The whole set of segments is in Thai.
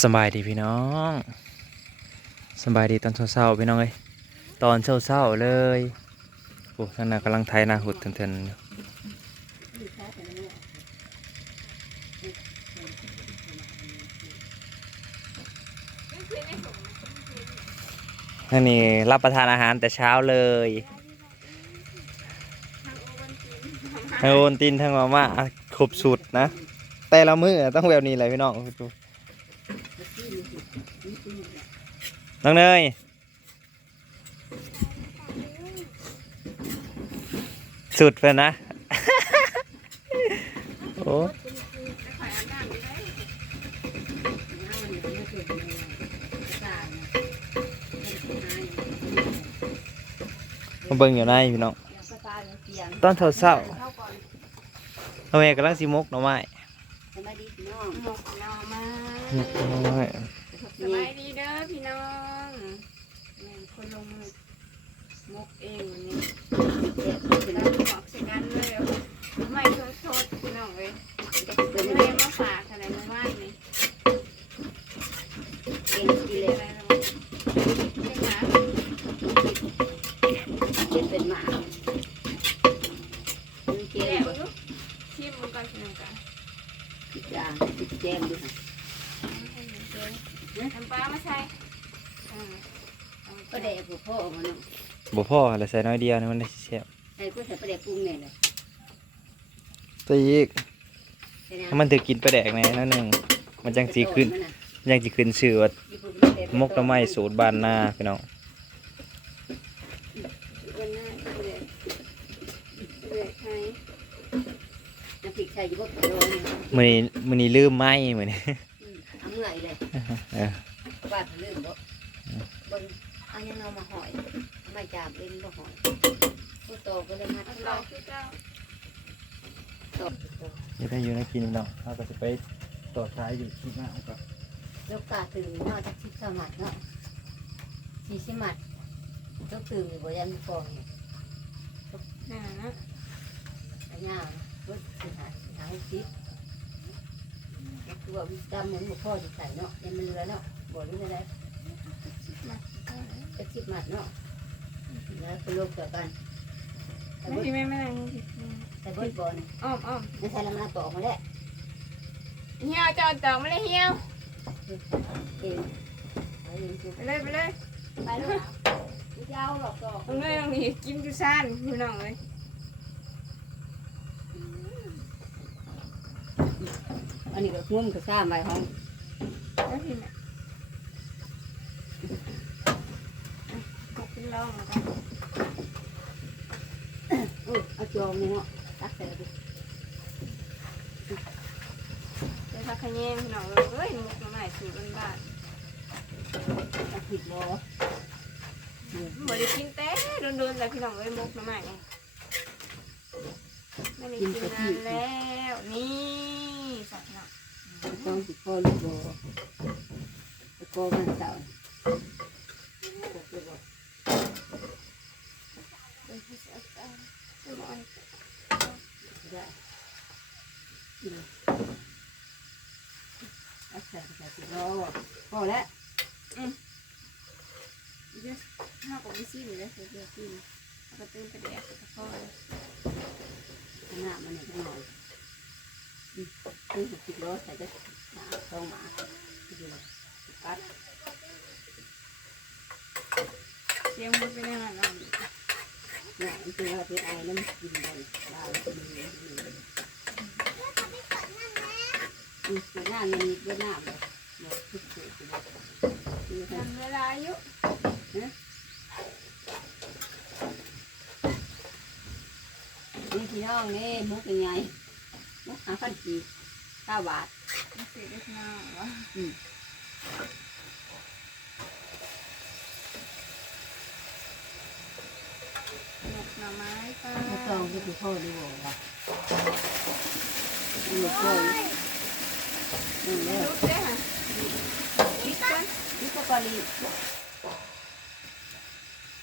สบายดีพี่น้องสบายดีตอนเช้าๆพี่น้องเอ้ยตอนเช้าๆเลยโอ้ท่านน่ะกำลังไทยนาหุดเทินๆอยู่นั่นนี่รับประทานอาหารแต่เช้าเลยทั้งโอนตินทั้งมาม่าครบสุดนะ แต่ละมื้อต้องแบบนี้เลยพี่น้อง น้องเนยสุดเพื่อนนะ โอ้มาเบิ่งอยู่ในพี่น้องตอนเช้าๆเอาแม่กำลังสิมกหน่อไม้สบายดีพี่น้องหมกหน่อไม้มกหน่อไม้ สบายดีเด้อพี่น้องแม่นคนลงมือมกเองวันนี้เด็กเป็เป็นนน้ำบอกใส่กันเลยไม่สดสดๆพี่น้องเลยเป็นแม่มาฝากอะไรมาบ้านนี่เก่งดีเป็นเลยอะไรเราเป็นหมาเก่งเป็นหมาเก่เกี่งยวแบบลูกชิมมันก่อนพี่น้องกันติดจางติดแจมด้วยค่ะ น้ำปลามาใส่อ่าเอาก็มาได้ผู้พ่อมันบ่พ่ออะไรใส่น้อยเดียวนี่มันได้เสียบไอ้ก็ใส่ประเดี๋ยวปรุงเนี่ยเลยตัวอีกใช่ไหมถ้ามันถือกินไปแดกในนั่นหนึ่งมันจังสีขึ้นยังจีขึ้นชื่อว่ามกหน่อไม้สูตรบ้านนาพี่น้องวันหน้าเบื่อเบื่อใครน้ำพริกใส่ยี่ห้อโดนมื้อนี้มื้อนี้ลืมไม้มื้อนี้เอา เมื่อยเลยเออว่าลืมบ่บนเอายังเอามาหอยไม่จามเป็นบ่หอยผู้โตก็เลยมาทำเราลายคือเจ้อยู่ในกินพี่น้องเราก็จะไปต่อท้ายอยู่ที่หน้าก็ลูกตาตื่นนอกจากชิบสมัดเนาะสี่สิมัดลูกตื่นอยู่บ่ยันฟองเนี่ยหนานะอันนี้รถสิหาหาชิป คือว่าวิจำเหมือนหมวพ่อที่ใส่เนาะยังมันเหลือเนาะบ่รู้อะไรจะชิบมัดเนาะแล้วไปลงต่อกันแต่ไม่บดพี่ไม่ไม่ไม่แต่บดบอลอ้อมอ้อมไม่ใช่ละมันตอกมาแล้วเหี่ยวจอดจอดมาเลยเหี่ยวเองเอาเองคือไปเลยไปเลยไปแล้วยาวหรอกตอกตรงนี้ตรงนี้กินจุซ่านพี่น้องเลย อันนี้ก็งุ้มก็ซ้ำไว้ห้องแล้วพี่แม่ขอบคุณลองแล้วกันอุ้ยเอาจอมนี่เนาะตักใส่ไปเดี๋ยวถ้าขยี้พี่น้องเลยเฮ้ยมุกมาใหม่สูตรบ้านตักผิดบ่ๆบ่ได้กินแต่โดนๆแต่พี่น้องเลยมุกมาใหม่ไงไม่ได้กินนานแล้วนี่สัตว์เนาะต้องติดคอลูกบ่ตะโกมันเสาร์อาเอาเอาเอาได้เอาใส่ใส่ติรอพอแล้วเดี๋ยวห้ากับวิซี่เลยเดี๋ยวเดี๋ยวกินแล้วเติมกระเดียกกระเพาะข้างหน้ามันเนี่ยข้างหน่อยคือติดรอใส่จะหาสองหมาดูปัดเสียงมันเนี่ยมันเป็นอะไรเป็นไอ้น้ำกินได้ลาวกินเลย นมีเวียดนามเลยหมดทุกสิ่งทุกอย่างคือทำเวลาอยู่นี่พี่น้องนี่มุกยังไงมุกหาพันกี่เก้าบาทมันเสียเล็กน้อยวะหมกหน่อไม้ปลาถ้าจองก็คือพ่อดูบอกว่าดูพ่อนี่เลยลุกเด้อฮะลิกก่อนนี่ก็ปลี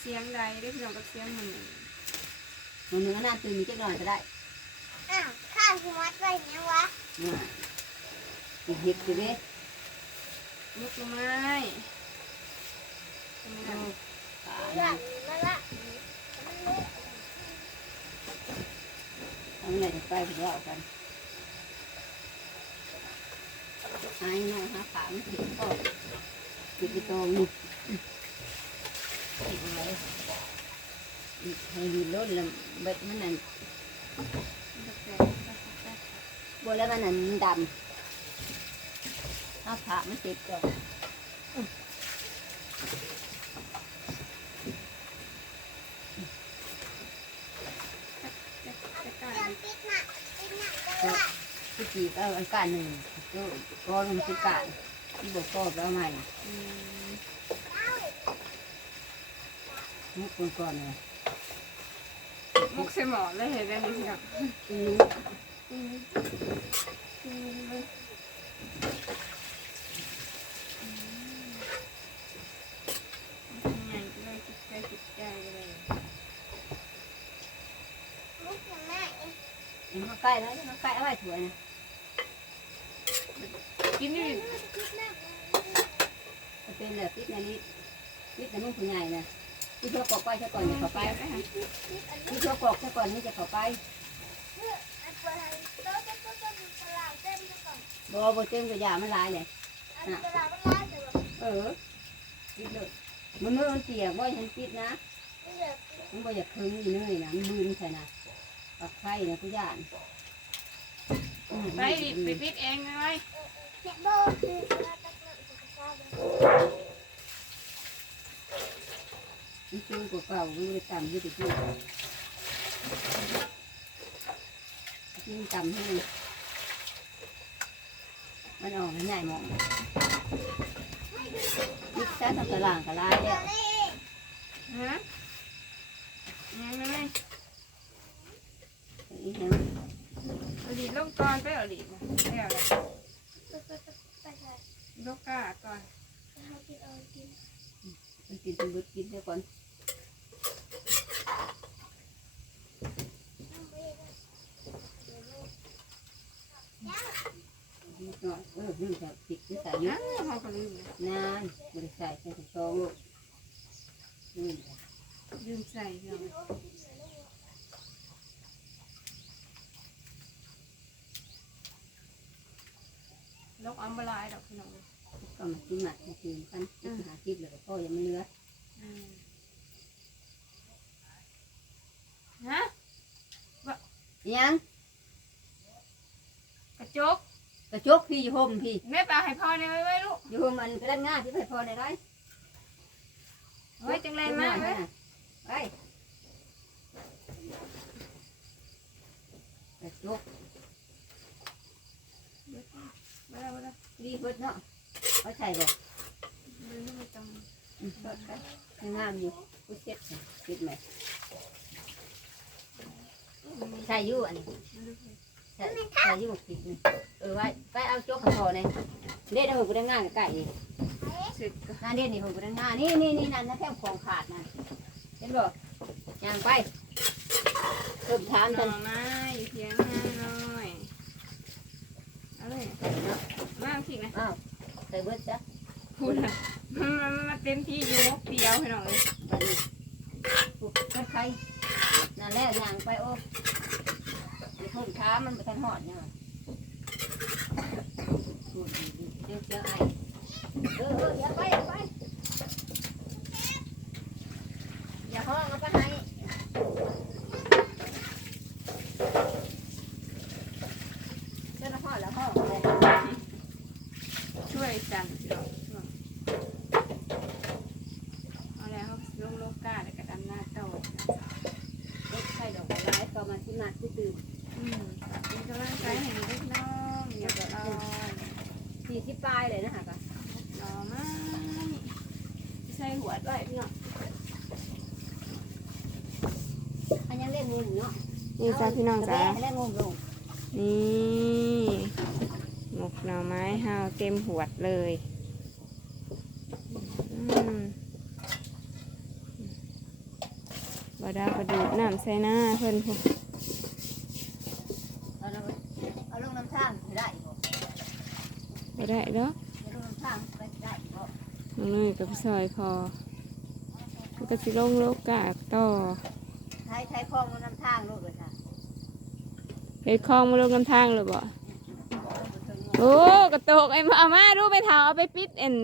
เสียงใดได้พี่น้องกับเสียงมันมันเนื้อหน้าตื่นมีจักหน่อยก็ได้ อ้าว ข้าวคือมัดไว้เนี่ยวะน่ะอีกเห็ดคือเด้มุกไม้ทำไมล่ะทำไงจะไปถึงเรากันหายนะหาขาไม่ถึงก็ติดไปตรงนี่ติดอะไรให้ดีล้นแล้วเบ็ดมันนั่น บนแล้วมันนั่นดำถ้าขาไม่ติดก็จะกล้าที่จีบเอาอันการหนึ่งก็ก็ลงที่การที่บอกก็แล้วใหม่มุกก่อนเลยมุกใส่หมอเลยเห็นได้ไหมพี่น้อง อืม อืมอืมเลยอืมยังไงก็เลยจิตใจจิตใจเลย เห็นเขาใกล้แล้วเขาใกล้เอาไว้ถวยนะกินนี่จะเป็นแบบติดในนี้ติดในนุ่งผู้ใหญ่นะที่เขากอกไปซะก่อนจะเข้าไปที่เขากอกซะก่อนนี่จะเข้าไปบอบเต็มกระยามันลายเลยเออติดเลยมันมือมันเสียบ่ฉันติดนะมันบ่อยากคึงอีเนื่อยนะมันมือมันใช่นะ ปักไข่นะผู้ย่านอืมไปดิไปปิดเองเลย มันสูงกว่าเก่ามันเลยต่ำอยี่ติดอยู่ยิ่งต่ำให้มันออกให้ใหญ่หมองยิกซะทำตารางกะลายแล้วฮะยังไง อีกนะเอาดีลงก่อนไปเอาดีนะไปเอาเลยลูกกาก่อนมันกินเป็นบุดกินเดี๋ยวก่อนนิดหน่อยเออนี่จะปิดนิสัยเยอ้าอะวเขาก็ลืมนะนานบริษัทใส่ถุงซองลูกนี่ลืมใส่เนาะ ลกอัมบลายดอกพี่น้องก็มากินหมัดมากินกันกินหาคิดเลยพ่อยังไม่เหลืออืมฮะยังกระจกกระจกพี่อยู่ห่มพี่แม่ปลาให้พ่อได้ไว้ไว้ลูกอยู่ห่มมันก็เล่นง่ายพี่ไปพอได้ไรไว้จังเลยมากเลย ไปกระจก มาแล้วมาแล้ว ดีเบิดเนาะเอาใส่บ่ไม่ต้องอืมเบิดไปงามอยู่กูเช็ดปิดไหมใส่อยู่อันนี้ใส่ใส่อยู่ปิดนี่เออไว้ไปเอาโจ๊กข้าวพอเนี่ยเด็ดเอาหัวกูได้ง่ายกับไก่นี่นั่นเด็ดนี่หัวกูได้ง่ายนี่นี่นี่นั่นนะแค่ของขาดนั่นเห็นบ่ย่างไปเพิ่มถามหน่กันไม้อยเพียงห้าน้อยเอาเลย มาสินะอ้าวใส่เบิดจ้ะพูดนะมันมันมาเต็มที่อยู่มกเดียวให้หน่อยไปนี่ปลูกต้นไข่นั่นแหละย่างไปโอ้ยเพิ่มท้ามันไปทันหอดเนี่ยพูดดีๆเดี๋ยวเจอไอ้เออเอออย่าไปอย่าไปอย่าห้องเอาไปให้เจ้าหน้าห้องแล้วห้องเลย ช่วยจันเดี๋ยวเอาแล้วลงโลกาแล้วก็ดำหน้าโต เล็กไข่ดอกไม้ก็มาที่มาที่ตื่น อืมเป็นกำลังใจให้เด็กน้องอย่าไปรอ สี่สิบ ปลายเลยนะคะก็รอไม้ใส่หัวด้วยพี่น้องอันยังเล่นงูอยู่เนาะนี่จ้าพี่น้องจ้าเล่นงูลงนี่หมกหน่อไม้ห้าวเต็มหวดเลยอืมบดาบดูดน้ำใส่หน้าเพิ่นพุ่นเอาลงเอาลงน้ำท่างได้ บ่บ่ได้เด้อเอาลงน้ำท่างไปได้น้องเนยกับพี่ซอยพอมันก็สิลงโลกาต่อใช้ใช้คลองมันนำทางลูกเลยค่ะเฮ็ดคลองมาลงน้ำทางเลยบ่โอ้กระโตกไอ้มาเอามาดูไปเท้าเอาไปปิดเอ็น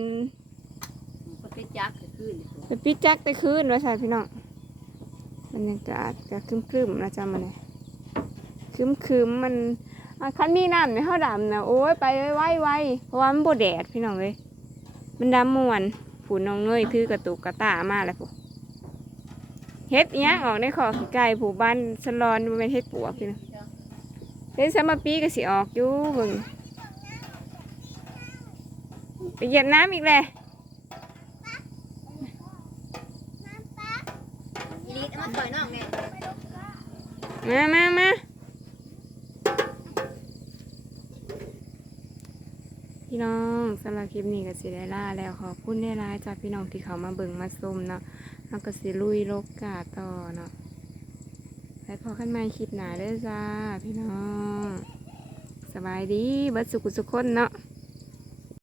ก็ติดจักรขึ้นไปปิดจักแต่คืนว่าใช่พี่น้องบรรยากาศก็ครึมๆนะจ๊ะมันเลยครึมๆมันอะ คันมีน้ำในห้าดำนะโอ้ยไปไวๆไวเพราะว่ามันโบแดดพี่น้องเลยมันดำมวนผูน้องเนยถือกระตุกกระตามาแล้วผูเฮ็ดอิหยังออกในขอขี้ไก่ผูบ้านสลอนมันเป็นเฮ็ดปวกพี่น้องเฮ็ดสมาปีก็สิออกอยู่เบิ่งไปเหยียบน้ำอีกเลยอีลิทมาต่อยน้องไงมามา สำหรับคลิปนี้ก็สิได้ล่าแล้วขอบคุณได้ร้ายจากพี่น้องที่เขามาเบิ่งมาชมเนาะแล้วก็สิลุยโลกกาต่อเนาะไปพอกันใหม่คลิปหนาเด้อจ้าพี่น้อง สบายดีบัดสุขสุขคนเนาะ